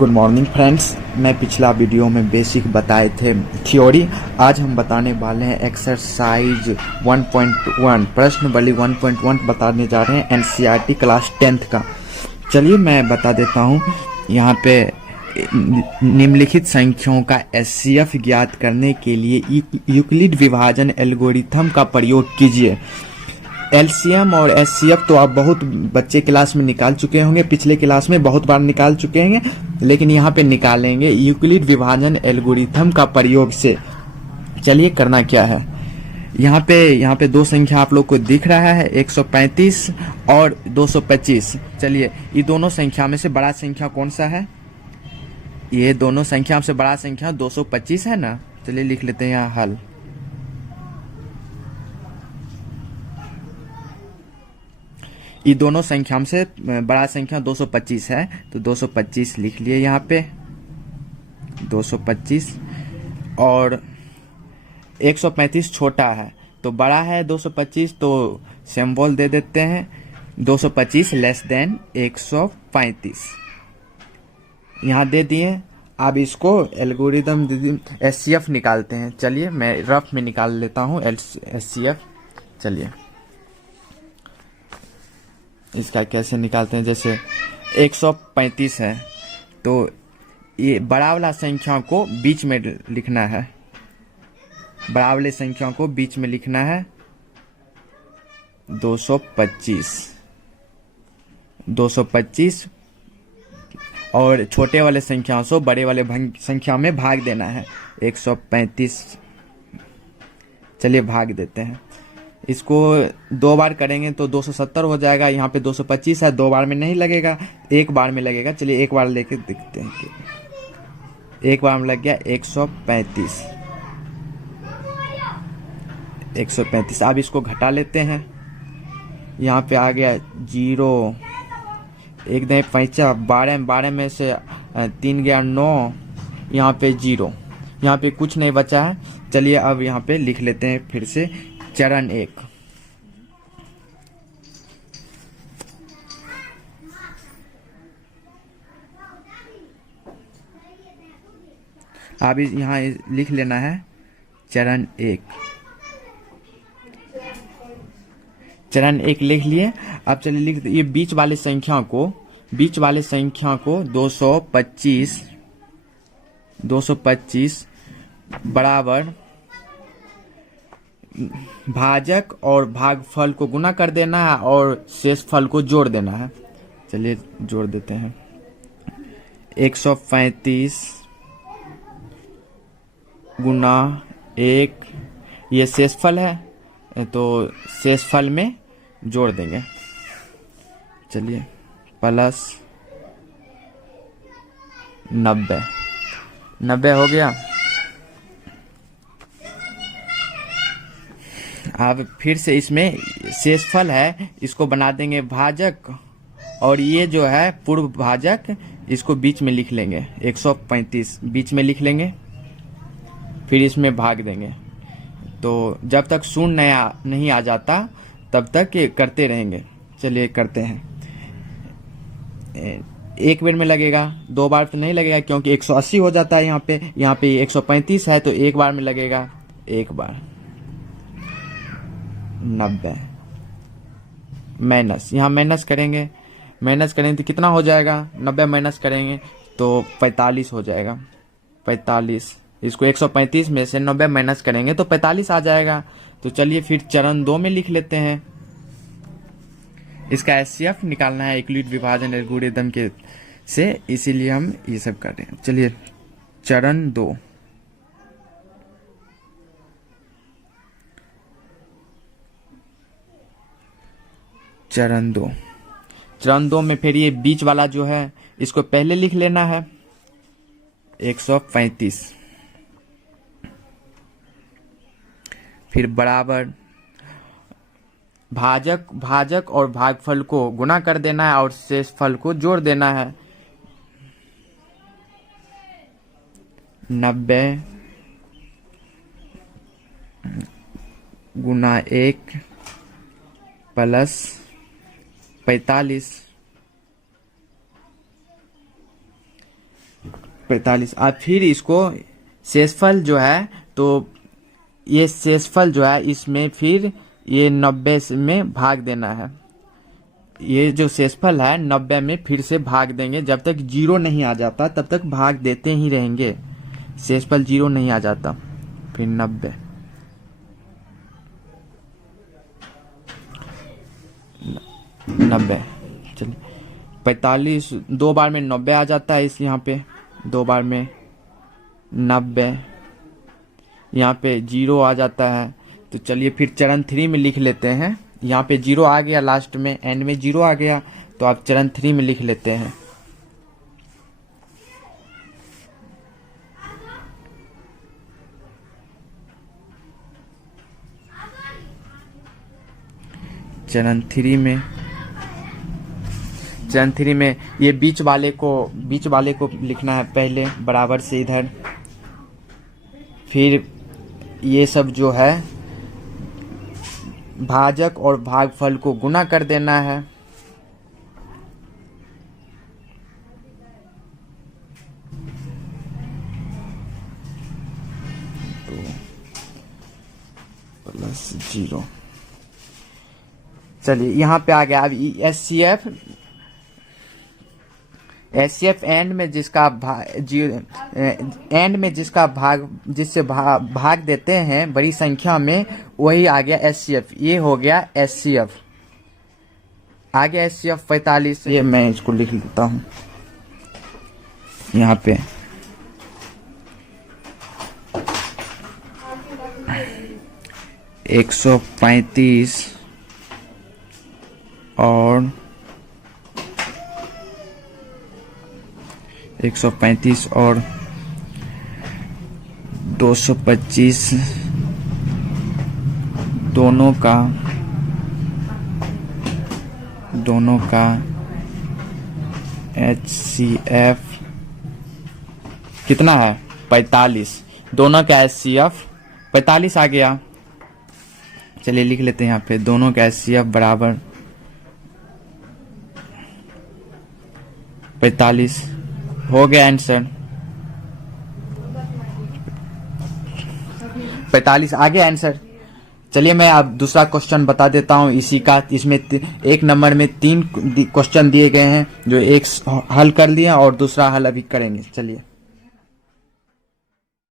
Good morning friends. मैं पिछला video में बेसिक बताए थे थ्योरी। आज हम बताने वाले हैं एक्सरसाइज 1.1 प्रश्न बली 1.1 बताने जा रहे हैं एनसीईआरटी क्लास 10th का। चलिए मैं बता देता हूँ। यहाँ पे निम्नलिखित संख्याओं का एचसीएफ ज्ञात करने के लिए यूक्लिड विभाजन एल्गोरिथम का प्रयोग कीजिए। एलसीएम और एचसीएफ तो आप बहुत बच्चे क्लास में निकाल चुके होंगे, पिछले क्लास में बहुत बार निकाल चुके हैं, लेकिन यहाँ पे निकालेंगे यूक्लिड विभाजन एल्गोरिथम का प्रयोग से। चलिए करना क्या है। यहाँ पे दो संख्या आप लोग को दिख रहा है, 135 और 225। चलिए ये दोनों संख्या में से बड़ा संख्या कौन सा है? ये दोनों संख्या से बड़ा संख्या 225 है ना। चलिए लिख लेते हैं यहाँ हल। ये दोनों संख्या से बड़ा संख्या 225 है, तो 225 लिख लिए यहाँ पे 225, और 135 छोटा है तो बड़ा है 225, तो सिंबल दे देते हैं 225 लेस देन 135 यहाँ दे दिए। अब इसको एल्गोरिदम एचसीएफ निकालते हैं। चलिए मैं रफ में निकाल लेता हूँ एचसीएफ। चलिए इसका कैसे निकालते हैं। जैसे 135 है तो ये बड़ा वाला संख्या को बीच में लिखना है, बड़ा वाले संख्या को बीच में लिखना है 225 और छोटे वाले संख्या से बड़े वाले संख्या में भाग देना है 135। चलिए भाग देते हैं। इसको दो बार करेंगे तो 270 हो जाएगा। यहाँ पे 225 है, दो बार में नहीं लगेगा, एक बार में लगेगा। चलिए एक बार लेके देखते हैं कि एक बार में लग गया 135। अब इसको घटा लेते हैं। यहाँ पे आ गया 0, एक दे 5, 12 में से 3 गया 9, यहाँ पे 0, यहाँ पे कुछ नहीं बचा है। चलिए अब यहाँ पे लिख लेते हैं फिर से चरण 1। अब यहाँ लिख लेना है चरण 1। चरण 1 लिख लिए। अब चलिए लिख ये बीच वाले संख्या को 225 बराबर भाजक और भागफल को गुना कर देना है और शेषफल को जोड़ देना है। चलिए जोड़ देते हैं। 135 गुना 1, ये शेषफल है तो शेषफल में जोड़ देंगे। चलिए प्लस 90 हो गया। अब फिर से इसमें शेषफल है, इसको बना देंगे भाजक, और ये जो है पूर्व भाजक, इसको बीच में लिख लेंगे 135 बीच में लिख लेंगे, फिर इसमें भाग देंगे। तो जब तक शून्य नहीं आ जाता तब तक ये करते रहेंगे। चलिए करते हैं। एक बार में लगेगा, दो बार तो नहीं लगेगा क्योंकि 180 हो जाता है। यहाँ पे 135 है तो एक बार में लगेगा, एक बार 90 माइनस, यहाँ माइनस करेंगे तो कितना हो जाएगा? 90 माइनस करेंगे तो 45 हो जाएगा। 45, इसको 135 में से 90 माइनस करेंगे तो 45 आ जाएगा। तो चलिए फिर चरण 2 में लिख लेते हैं। इसका एचसीएफ निकालना है यूक्लिड विभाजन एल्गोरिथम के से, इसीलिए हम ये सब कर रहे हैं। चलिए चरण 2। चरण 2 में फिर ये बीच वाला जो है इसको पहले लिख लेना है 135, फिर बराबर भाजक और भागफल को गुना कर देना है और शेषफल को जोड़ देना है। 90 गुना 1 प्लस 45 45। अब फिर इसको शेषफल जो है, तो ये शेषफल जो है इसमें फिर ये 90 में भाग देना है। ये जो शेषफल है 90 में फिर से भाग देंगे, जब तक 0 नहीं आ जाता तब तक भाग देते ही रहेंगे। शेषफल 0 नहीं आ जाता, फिर 90 चलिए 45 दो बार में 90 आ जाता है। इस यहाँ पे 2 बार में 90, यहाँ पे 0 आ जाता है। तो चलिए फिर चरण 3 में लिख लेते हैं। यहाँ पे 0 आ गया, लास्ट में एंड में 0 आ गया, तो आप चरण 3 में लिख लेते हैं। चरण 3 में ये बीच वाले को लिखना है पहले, बराबर से इधर। फिर ये सब जो है भाजक और भागफल को गुना कर देना है। तो +0। चलिए यहाँ पे आ गया। अब एचसीएफ एंड में जिसका जिससे भाग देते हैं बड़ी संख्या में, वही आ गया एचसीएफ। ये हो गया एचसीएफ, आ गया एचसीएफ 45। ये मैं इसको लिख लेता हूँ यहाँ पे। $135 और 135 और 225 दोनों का HCF कितना है? 45। दोनों का HCF 45 आ गया। चलिए लिख लेते हैं यहाँ पे, दोनों का HCF बराबर 45 हो गया आंसर। 45 आ गया आंसर। चलिए मैं अब दूसरा क्वेश्चन बता देता हूँ इसी का। इसमें एक नंबर में 3 क्वेश्चन दिए गए हैं, जो एक हल कर लिया और दूसरा हल अभी करेंगे। चलिए